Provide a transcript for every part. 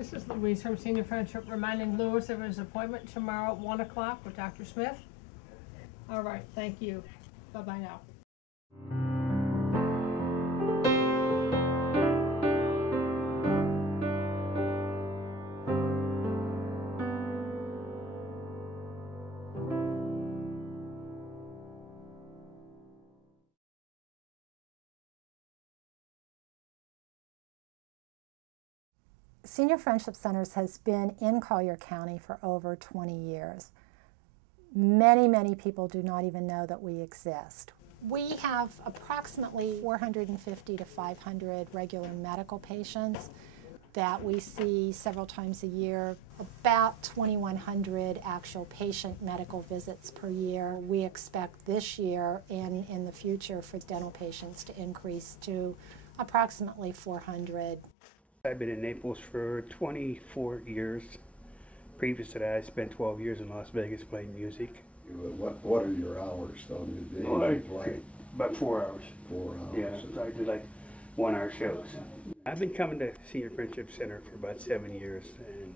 This is Louise from Senior Friendship reminding Louis of his appointment tomorrow at 1 o'clock with Dr. Smith. All right, thank you. Bye-bye now. Senior Friendship Centers has been in Collier County for over 20 years. Many people do not even know that we exist. We have approximately 450 to 500 regular medical patients that we see several times a year, about 2,100 actual patient medical visits per year. We expect this year and in the future for dental patients to increase to approximately 400. I've been in Naples for 24 years. Previous to that, I spent 12 years in Las Vegas playing music. What are your hours on the day? About 4 hours. 4 hours. Yeah, so I do like 1 hour shows. I've been coming to Senior Friendship Center for about 7 years, and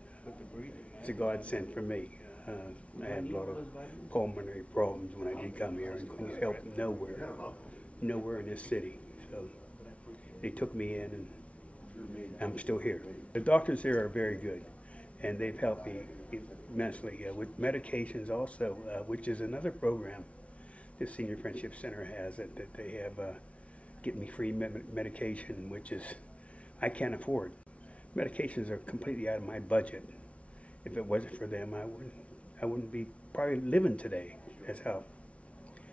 it's a godsend for me. I had a lot of pulmonary problems when I did come here, and couldn't help nowhere in this city. So they took me in, and I'm still here. The doctors here are very good, and they've helped me immensely with medications also, which is another program the Senior Friendship Center has, that they have get me free medication, which is I can't afford. Medications are completely out of my budget. If it wasn't for them, I wouldn't be probably living today. That's how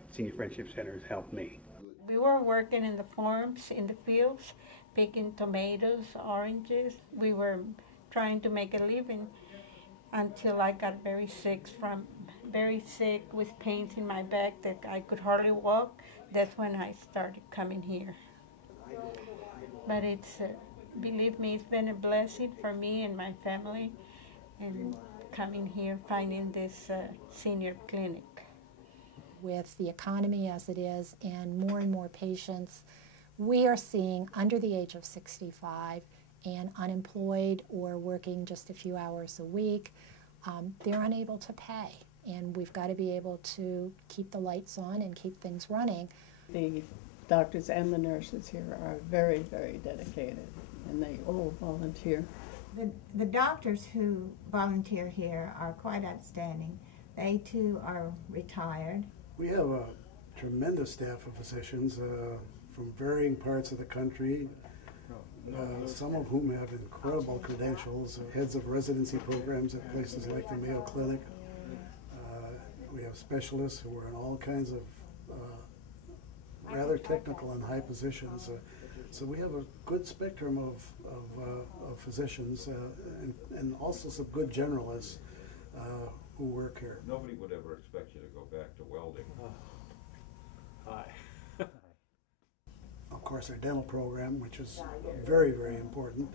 Senior Friendship Center has helped me. We were working in the farms, in the fields, picking tomatoes, oranges. We were trying to make a living until I got very sick with pains in my back that I could hardly walk. That's when I started coming here. But it's, believe me, it's been a blessing for me and my family, and coming here, finding this senior clinic. With the economy as it is and more patients, we are seeing under the age of 65 and unemployed or working just a few hours a week, they're unable to pay. And we've got to be able to keep the lights on and keep things running. The doctors and the nurses here are very dedicated, and they all volunteer. The doctors who volunteer here are quite outstanding. They too are retired. We have a tremendous staff of physicians from varying parts of the country, some of whom have incredible credentials, heads of residency programs at places like the Mayo Clinic. We have specialists who are in all kinds of rather technical and high positions. So we have a good spectrum of physicians and also some good generalists who work here. Nobody would ever expect you to go back to welding. Hi. Of course, our dental program, which is very important.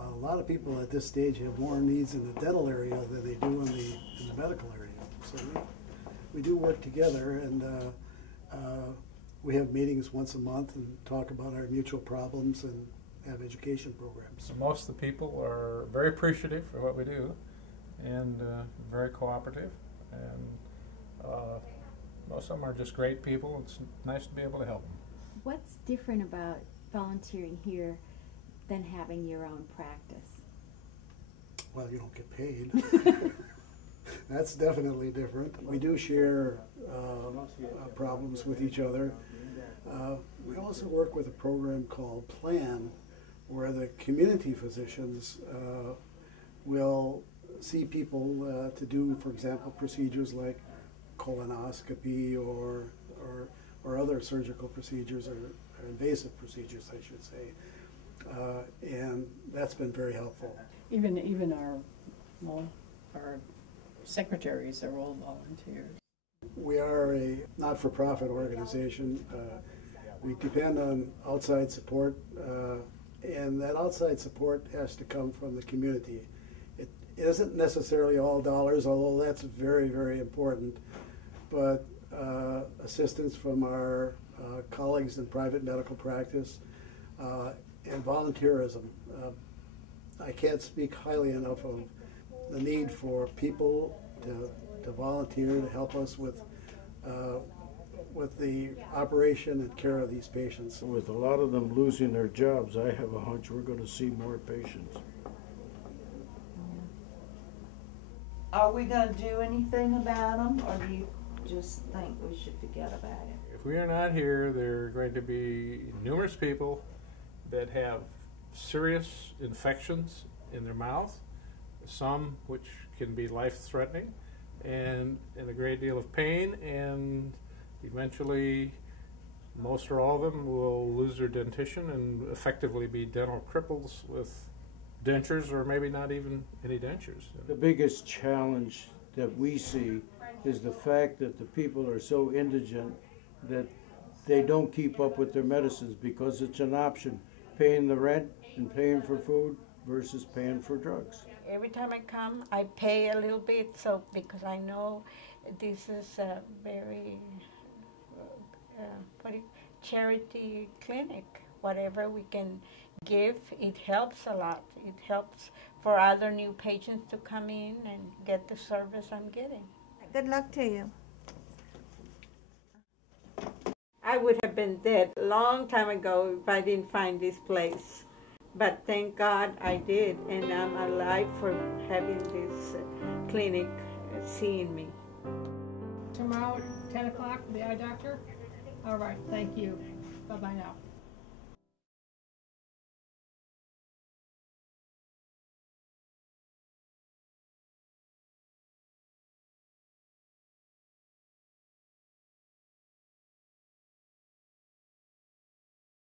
A lot of people at this stage have more needs in the dental area than they do in the medical area. So we do work together, and we have meetings once a month and talk about our mutual problems and have education programs. Most of the people are very appreciative for what we do and very cooperative, and most of them are just great people. It's nice to be able to help them. What's different about volunteering here than having your own practice? Well, you don't get paid. That's definitely different. We do share problems with each other. We also work with a program called PLAN, where the community physicians will see people to do, for example, procedures like colonoscopy or other surgical procedures, or invasive procedures, I should say. And that's been very helpful. Even our secretaries are all volunteers. We are a not-for-profit organization. We depend on outside support, and that outside support has to come from the community. It isn't necessarily all dollars, although that's very important, but assistance from our colleagues in private medical practice and volunteerism. I can't speak highly enough of the need for people to volunteer to help us with the operation and care of these patients. With a lot of them losing their jobs, I have a hunch we're going to see more patients. Are we going to do anything about them, or do you just think we should forget about it? If we are not here, there are going to be numerous people that have serious infections in their mouth, some which can be life-threatening, and a great deal of pain, and eventually most or all of them will lose their dentition and effectively be dental cripples with dentures or maybe not even any dentures. The biggest challenge that we see is the fact that the people are so indigent that they don't keep up with their medicines because it's an option, paying the rent and paying for food versus paying for drugs. Every time I come, I pay a little bit, so because I know this is a very charity clinic. Whatever we can give, it helps a lot. It helps for other new patients to come in and get the service I'm getting. Good luck to you. I would have been dead a long time ago if I didn't find this place. But thank God I did, and I'm alive for having this clinic seeing me. Tomorrow at 10 o'clock, the eye doctor? All right, thank you. Bye-bye now.